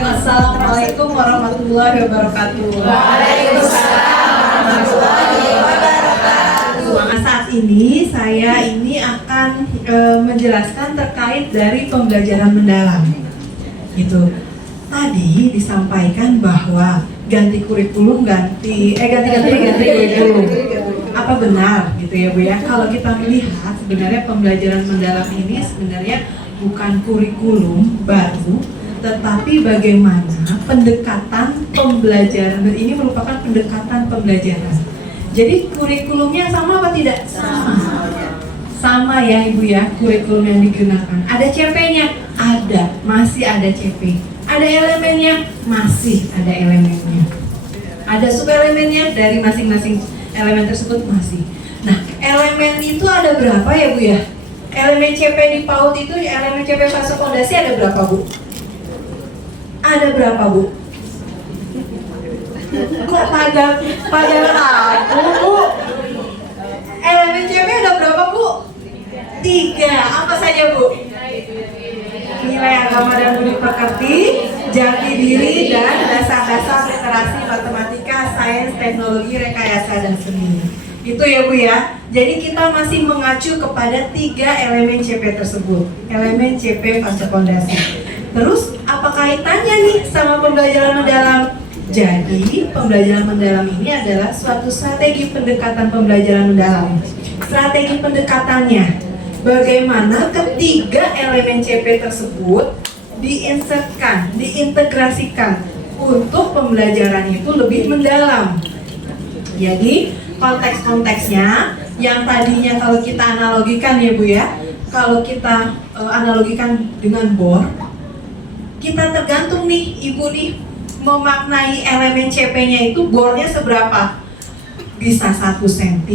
Assalamualaikum warahmatullahi wabarakatuh. Waalaikumsalam warahmatullahi wabarakatuh. Saat ini saya akan menjelaskan terkait dari pembelajaran mendalam. Gitu. Tadi disampaikan bahwa ganti kurikulum ganti kurikulum. Apa benar gitu ya Bu ya? Kalau kita melihat sebenarnya pembelajaran mendalam ini sebenarnya bukan kurikulum baru, tetapi bagaimana pendekatan pembelajaran ini merupakan pendekatan pembelajaran. Jadi kurikulumnya sama apa tidak? Sama ya Ibu ya, kurikulum yang digunakan. Ada CP-nya? Ada, masih ada CP. Ada elemennya? Masih ada elemennya. Ada subelemennya dari masing-masing elemen tersebut masih. Nah, elemen itu ada berapa ya Bu ya? Elemen CP di PAUD itu, elemen CP fase fondasi ada berapa Bu? Ada berapa Bu? Kok pada ragu Bu? Elemen CP ada berapa Bu? 3. Apa saja Bu? Nilai agama dan budi pekerti, jati diri, dan dasar-dasar literasi matematika, sains, teknologi, rekayasa, dan seni. Itu ya Bu ya. Jadi kita masih mengacu kepada 3 elemen CP tersebut. Elemen CP fase fondasi. Terus apa kaitannya nih sama pembelajaran mendalam? Jadi pembelajaran mendalam ini adalah suatu strategi pendekatan pembelajaran mendalam. Strategi pendekatannya, bagaimana ketiga elemen CP tersebut diinsertkan, diintegrasikan untuk pembelajaran itu lebih mendalam. Jadi konteks-konteksnya yang tadinya kalau kita analogikan ya Bu ya, kalau kita analogikan dengan bor, kita tergantung nih Ibu nih memaknai elemen CP-nya itu bornya seberapa? Bisa 1 cm,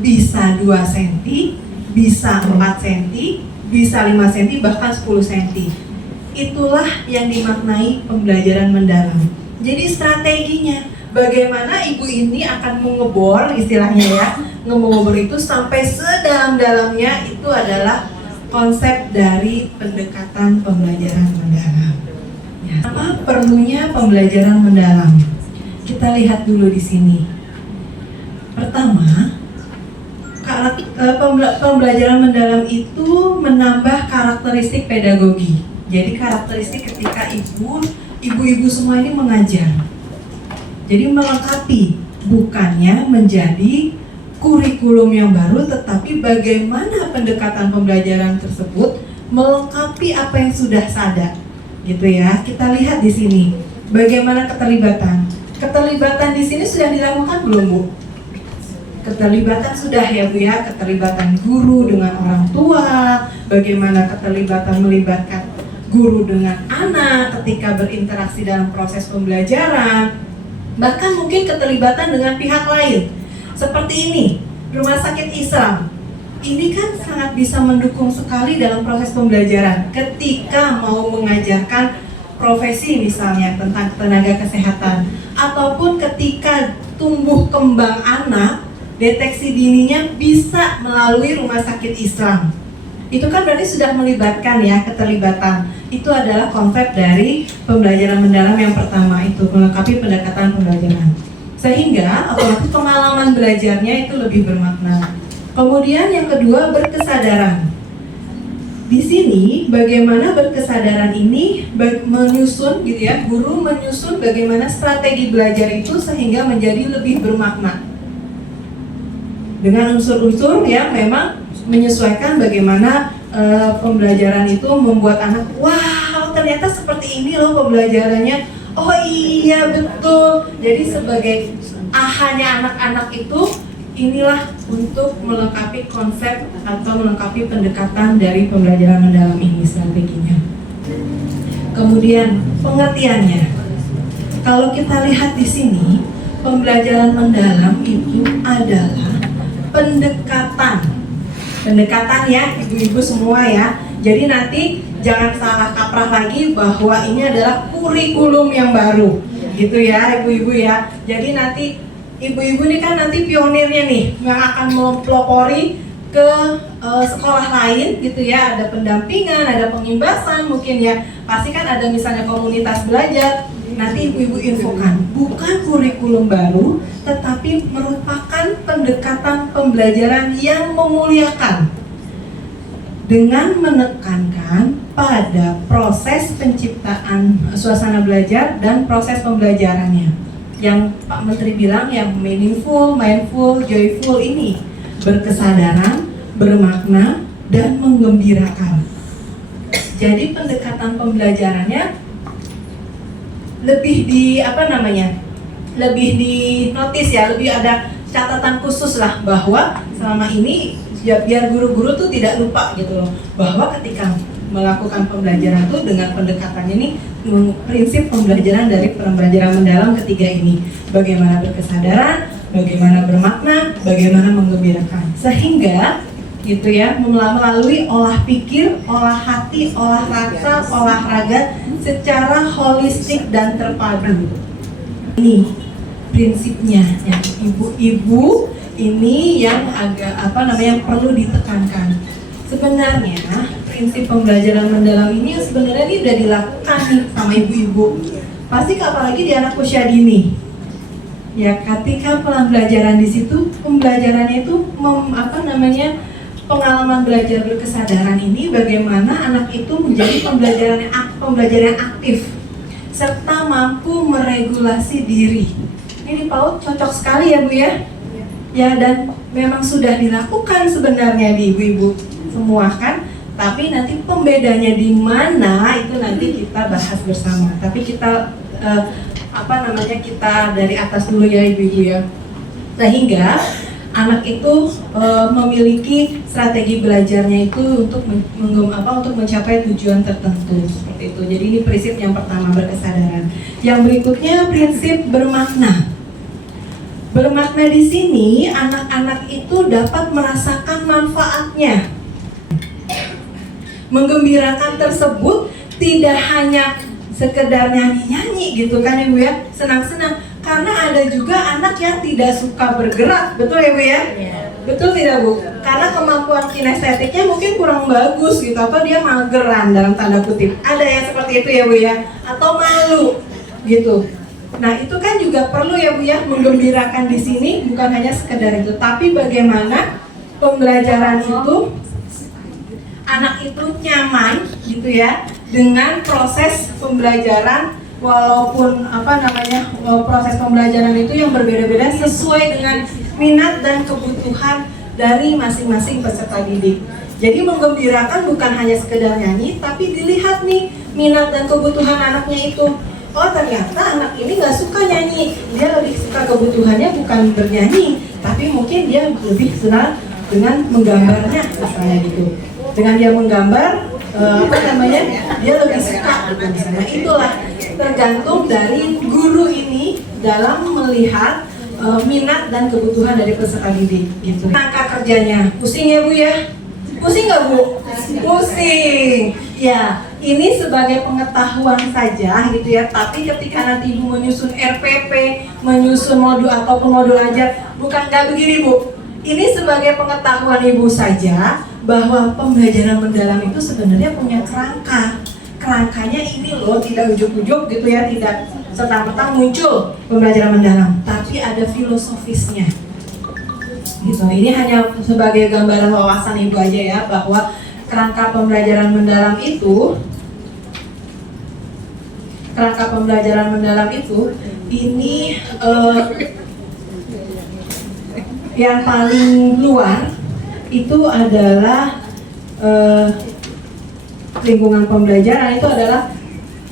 bisa 2 cm, bisa 4 cm, bisa 5 cm, bahkan 10 cm. Itulah yang dimaknai pembelajaran mendalam. Jadi strateginya, bagaimana Ibu ini akan mengebor, istilahnya ya, mengebor itu sampai sedalam-dalamnya, itu adalah konsep dari pendekatan pembelajaran mendalam. Ya, apa perlunya pembelajaran mendalam? Kita lihat dulu di sini. Pertama, pembelajaran mendalam itu menambah karakteristik pedagogi. Jadi karakteristik ketika ibu-ibu semua ini mengajar. Jadi melengkapi, bukannya menjadi kurikulum yang baru, tetapi bagaimana pendekatan pembelajaran tersebut melengkapi apa yang sudah ada. Gitu ya. Kita lihat di sini bagaimana keterlibatan. Keterlibatan di sini sudah dilakukan belum Bu? Keterlibatan sudah ya Bu ya, keterlibatan guru dengan orang tua, bagaimana keterlibatan melibatkan guru dengan anak ketika berinteraksi dalam proses pembelajaran, bahkan mungkin keterlibatan dengan pihak lain. Seperti ini, Rumah Sakit Islam. Ini kan sangat bisa mendukung sekali dalam proses pembelajaran ketika mau mengajarkan profesi misalnya tentang tenaga kesehatan, ataupun ketika tumbuh kembang anak, deteksi dininya bisa melalui Rumah Sakit Islam. Itu kan berarti sudah melibatkan ya, keterlibatan. Itu adalah konsep dari pembelajaran mendalam yang pertama, itu melengkapi pendekatan pembelajaran. Sehingga otomatis pengalaman belajarnya itu lebih bermakna. Kemudian yang kedua, berkesadaran. Di sini bagaimana berkesadaran ini menyusun gitu ya, guru menyusun bagaimana strategi belajar itu sehingga menjadi lebih bermakna. Dengan unsur-unsur yang memang menyesuaikan bagaimana pembelajaran itu membuat anak, wow ternyata seperti ini loh pembelajarannya, oh iya betul. Jadi sebagai ahanya anak-anak itu, inilah untuk melengkapi konsep atau melengkapi pendekatan dari pembelajaran mendalam ini strateginya. Kemudian pengertiannya, kalau kita lihat di sini, pembelajaran mendalam itu adalah pendekatan ya ibu-ibu semua ya. Jadi nanti jangan salah kaprah lagi bahwa ini adalah kurikulum yang baru gitu ya ibu-ibu ya. Jadi nanti ibu-ibu ini kan nanti pionirnya nih yang akan mempelopori ke sekolah lain gitu ya, ada pendampingan, ada pengimbasan mungkin ya, pasti kan ada misalnya komunitas belajar. Nanti ibu-ibu infokan, bukan kurikulum baru, tetapi merupakan pendekatan pembelajaran yang memuliakan dengan menekankan pada proses penciptaan suasana belajar dan proses pembelajarannya. Yang Pak Menteri bilang yang meaningful, mindful, joyful ini berkesadaran, bermakna, dan menggembirakan. Jadi pendekatan pembelajarannya lebih lebih di notice ya, lebih ada catatan khusus lah bahwa selama ini ya biar guru-guru tuh tidak lupa gitu loh, bahwa ketika melakukan pembelajaran tuh dengan pendekatannya ini prinsip pembelajaran dari pembelajaran mendalam ketiga ini, bagaimana berkesadaran, bagaimana bermakna, bagaimana menggembirakan, sehingga gitu ya, melalui olah pikir, olah hati, olah rasa, olahraga secara holistik dan terpadu. Ini prinsipnya ya, ibu-ibu ini yang agak perlu ditekankan. Sebenarnya prinsip pembelajaran mendalam ini sebenarnya ini udah dilakukan nih sama ibu-ibu. Pasti apalagi di anak usia dini. Ya, ketika pembelajaran di situ, pembelajarannya itu pengalaman belajar berkesadaran ini bagaimana anak itu menjadi pembelajaran aktif serta mampu meregulasi diri. Ini PAUD cocok sekali ya Bu ya. Ya, dan memang sudah dilakukan sebenarnya di ibu-ibu semua kan. Tapi nanti pembedanya di mana itu nanti kita bahas bersama. Tapi kita kita dari atas dulu ya ibu-ibu ya. Sehingga anak itu memiliki strategi belajarnya itu untuk mencapai tujuan tertentu seperti itu. Jadi ini prinsip yang pertama, berkesadaran. Yang berikutnya prinsip bermakna. Bermakna di sini anak-anak itu dapat merasakan manfaatnya. Menggembirakan tersebut tidak hanya sekedar nyanyi-nyanyi gitu kan Ibu ya, senang-senang. Karena ada juga anak yang tidak suka bergerak, betul ya Bu ya? Yeah. Betul tidak Bu? Karena kemampuan kinestetiknya mungkin kurang bagus gitu, atau dia mageran dalam tanda kutip. Ada yang seperti itu ya Bu ya? Atau malu gitu. Nah itu kan juga perlu ya Bu ya, menggembirakan di sini bukan hanya sekedar itu, tapi bagaimana pembelajaran itu anak itu nyaman gitu ya dengan proses pembelajaran. Walaupun proses pembelajaran itu yang berbeda-beda sesuai dengan minat dan kebutuhan dari masing-masing peserta didik. Jadi menggembirakan bukan hanya sekedar nyanyi, tapi dilihat nih minat dan kebutuhan anaknya itu. Oh ternyata anak ini nggak suka nyanyi, dia lebih suka kebutuhannya bukan bernyanyi, tapi mungkin dia lebih senang dengan menggambarnya misalnya gitu. Dengan dia menggambar, dia lebih suka gitu misalnya. Itulah tergantung dari guru ini dalam melihat minat dan kebutuhan dari peserta didik gitu. Angka kerjanya pusing ya Bu ya? Pusing nggak Bu? Pusing. Ya, ini sebagai pengetahuan saja gitu ya. Tapi ketika nanti Ibu menyusun RPP, menyusun modul ataupun modul ajar, bukan nggak begini Bu. Ini sebagai pengetahuan Ibu saja bahwa pembelajaran mendalam itu sebenarnya punya kerangka. Kerangkanya ini loh, tidak ujuk-ujuk gitu ya, tidak serta-merta muncul pembelajaran mendalam, tapi ada filosofisnya gitu. Ini hanya sebagai gambaran wawasan Ibu aja ya, bahwa kerangka pembelajaran mendalam itu ini yang paling luar itu adalah lingkungan pembelajaran, itu adalah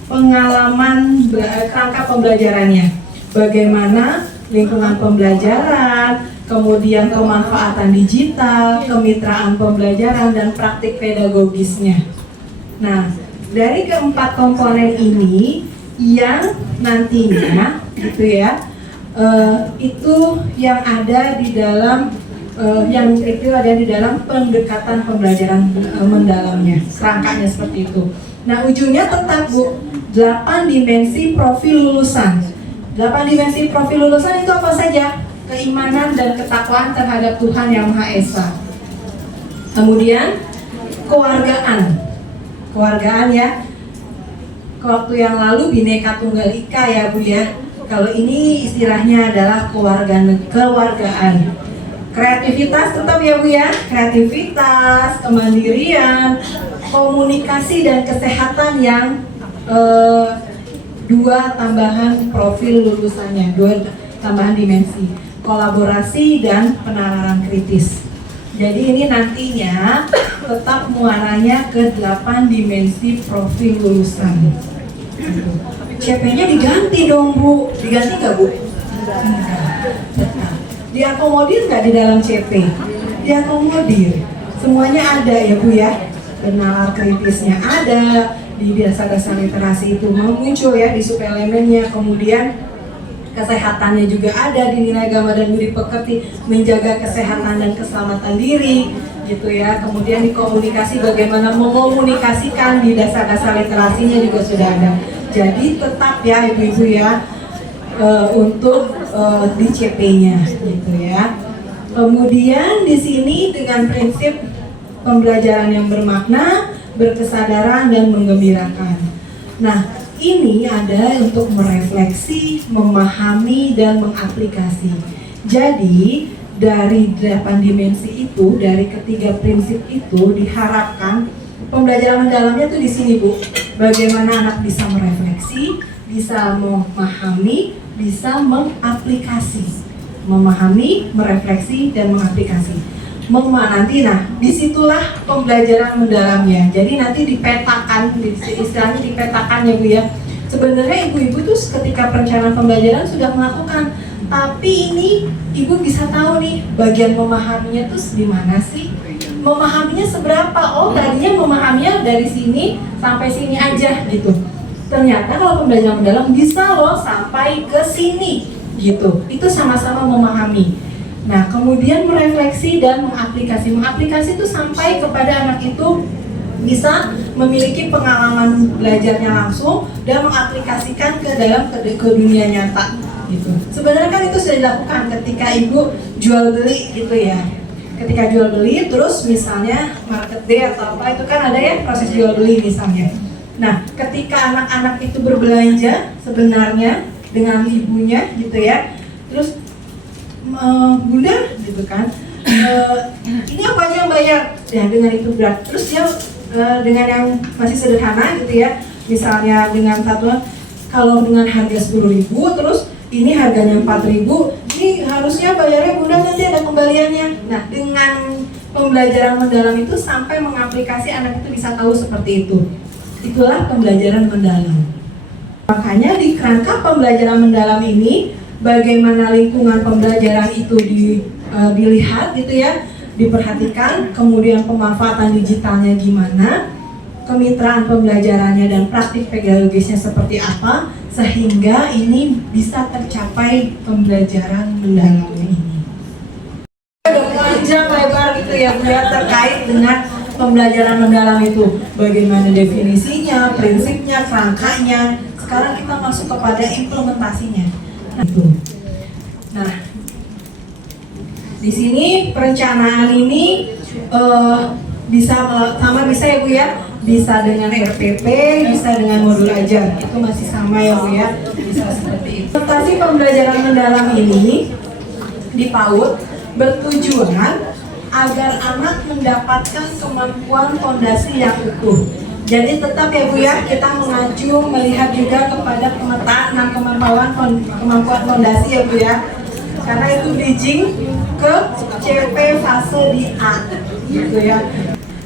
pengalaman kerangka pembelajarannya. Bagaimana lingkungan pembelajaran, kemudian pemanfaatan digital, kemitraan pembelajaran, dan praktik pedagogisnya. Nah, dari keempat komponen ini yang nantinya gitu ya, itu yang ada di dalam pendekatan pembelajaran mendalamnya, kerangkanya seperti itu. Nah ujungnya tetap Bu, 8 dimensi profil lulusan. 8 dimensi profil lulusan itu apa saja? Keimanan dan ketakwaan terhadap Tuhan Yang Maha Esa. Kemudian kewargaan ya. Waktu yang lalu Bhinneka Tunggal Ika ya Bu ya. Kalau ini istilahnya adalah kewargaan. Kreativitas tetap ya Bu ya. Kreativitas, kemandirian, komunikasi dan kesehatan yang dua tambahan profil lulusannya, dua tambahan dimensi, kolaborasi dan penalaran kritis. Jadi ini nantinya tetap muaranya ke 8 dimensi profil lulusan. CP-nya diganti dong Bu, diganti nggak Bu? Enggak. Diakomodir nggak di dalam CP? Diakomodir. Semuanya ada ya Bu ya. Penalar kritisnya ada, di dasar-dasar literasi itu muncul ya di subelemennya, kemudian kesehatannya juga ada di nilai agama dan budi pekerti, menjaga kesehatan dan keselamatan diri gitu ya. Kemudian di komunikasi, bagaimana mengomunikasikan, di dasar-dasar literasinya juga sudah ada. Jadi tetap ya ibu-ibu ya untuk di CP-nya gitu ya. Kemudian di sini dengan prinsip pembelajaran yang bermakna, berkesadaran dan menggembirakan. Nah, ini ada untuk merefleksi, memahami dan mengaplikasi. Jadi, dari 8 dimensi itu, dari ketiga prinsip itu diharapkan pembelajaran mendalamnya tuh di sini Bu. Bagaimana anak bisa merefleksi, bisa memahami, bisa mengaplikasi. Memahami, merefleksi dan mengaplikasi. Nanti disitulah pembelajaran mendalamnya. Jadi nanti dipetakan, istilahnya dipetakan ya Bu ya. Sebenarnya ibu-ibu tuh ketika perencanaan pembelajaran sudah melakukan, tapi ini ibu bisa tahu nih bagian memahaminya tuh di mana sih? Memahaminya seberapa? Oh tadinya memahaminya dari sini sampai sini aja gitu. Ternyata kalau pembelajaran mendalam bisa loh sampai ke sini gitu. Itu sama-sama memahami. Nah, kemudian merefleksi dan mengaplikasi. Mengaplikasi itu sampai kepada anak itu bisa memiliki pengalaman belajarnya langsung dan mengaplikasikan ke dalam ke dunia nyata gitu. Sebenarnya kan itu sudah dilakukan ketika ibu jual beli gitu ya. Ketika jual beli terus misalnya market day atau apa itu kan ada ya proses jual beli misalnya. Nah, ketika anak-anak itu berbelanja sebenarnya dengan ibunya gitu ya. Terus Bunda gitu kan, ini apa aja yang bayar? Ya dengan itu berat. Terus dia dengan yang masih sederhana gitu ya, misalnya dengan satuan, kalau dengan harga 10.000, terus ini harganya 4.000, ini harusnya bayarnya Bunda nanti ada kembaliannya. Nah dengan pembelajaran mendalam itu sampai mengaplikasi anak itu bisa tahu seperti itu. Itulah pembelajaran mendalam. Makanya di kerangka pembelajaran mendalam ini, bagaimana lingkungan pembelajaran itu dilihat gitu ya, diperhatikan, kemudian pemanfaatan digitalnya gimana, kemitraan pembelajarannya dan praktik pedagogisnya seperti apa, sehingga ini bisa tercapai pembelajaran mendalam ini. Udah panjang lebar gitu ya Bu ya, terkait dengan pembelajaran mendalam itu, bagaimana definisinya, prinsipnya, kerangkanya. Sekarang kita masuk kepada implementasinya. Nah, di sini perencanaan ini bisa ya Bu ya, bisa dengan RPP, bisa dengan modul ajar, itu masih sama ya Bu ya, bisa seperti itu. Implementasi pembelajaran mendalam ini di PAUD bertujuan agar anak mendapatkan kemampuan fondasi yang utuh. Jadi tetap ya Bu ya, kita mengacu melihat juga kepada pemetaan dan kemampuan fondasi ya Bu ya. Karena itu bridging ke CP fase di A gitu ya.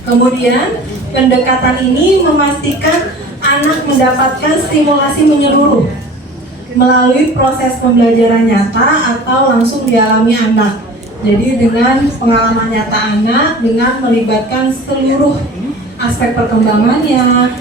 Kemudian pendekatan ini memastikan anak mendapatkan stimulasi menyeluruh melalui proses pembelajaran nyata atau langsung dialami anak. Jadi dengan pengalaman nyata anak dengan melibatkan seluruh aspek perkembangannya,